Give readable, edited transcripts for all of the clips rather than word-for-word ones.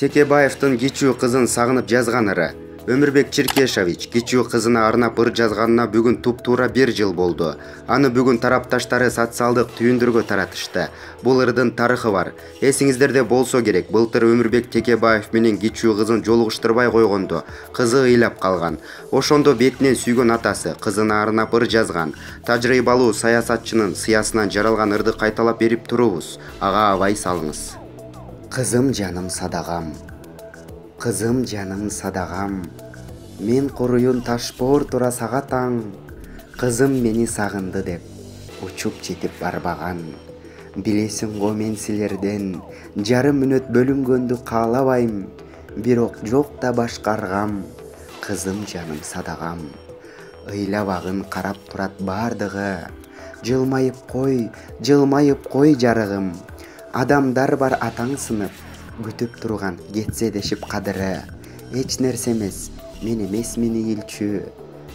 Текебаевдин кичүү кызын сагынып жазганыры. Өмүрбек Черкешович кичүү кызына арнап ыр жазганына бүгүн туп-туура 1 жыл болду. Аны бүгүн тарапташтары социалдык түйүндөргө таратышты. Бул ырдын тарыхы бар. Эсиңиздерде болсо керек, былтыр Өмүрбек Текебаев менен кичүү кызын жолугуштурбай койгондо кызы ыйлап калган. Ошондо бетинен сүйгөн атасы кызына арнап ыр жазган. Тажрыйбалуу саясатчынын сыясынан жаралган ырды кайталап берип турубуз. Ага абай салыңыз. Кызым жаным садагам. Кызым жаным садагам. Мен коруюн ташпоор тура сага таң. Кызым мени сагынды деп учуп жетип барбаган. Билесиң го мен силерден жарым мүнөт бөлүнгөндү каалабайм. Бирок жок да башкаргам. Кызым жаным садагам. Ыйлабагын карап турат бардыгы. Жылмайып кой жарыгым. Адамдар бар атаң сынып, күтүп турган кетсе дешип кадыры. Эч нерсе эмес, мен эмес мени илчү.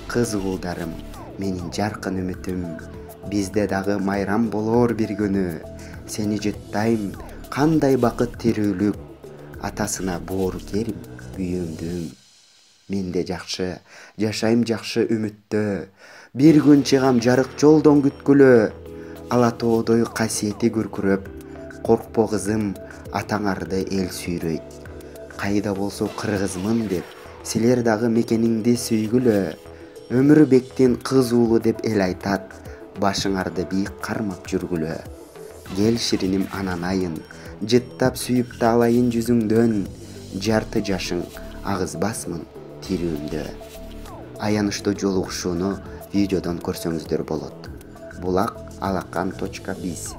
Кыз уулдарым, менин жаркын үмүтүм. Бизде дагы майрам болор бир күнү. Сени жыттайм, кандай бакыт тирүүлүк. Атасына боору керим, күйөөмдүм. Мен де жакшы, жашайм жакшы үмүттө. Бир күн чыгам жарык жолдон күткүлө. Ала тоодой касиети күркүрөп. Коркпо кызым, атаңарды эл сүйрөйт. Кайда болсо кыргызмын деп, силер дагы мекениңди сүйгүлө. Өмүрбектин кыз уулу деп эл айтат, башыңарды бийик кармап жүргүлө. Кел шириним ананайын, жыттап сүйүп да алайын жүзүңдөн. Жарты жашың агызбасмын тирүүмдө. Аянычтуу жолугушууну видеодон көрсөңүздөр болот. Булак Алакан.biz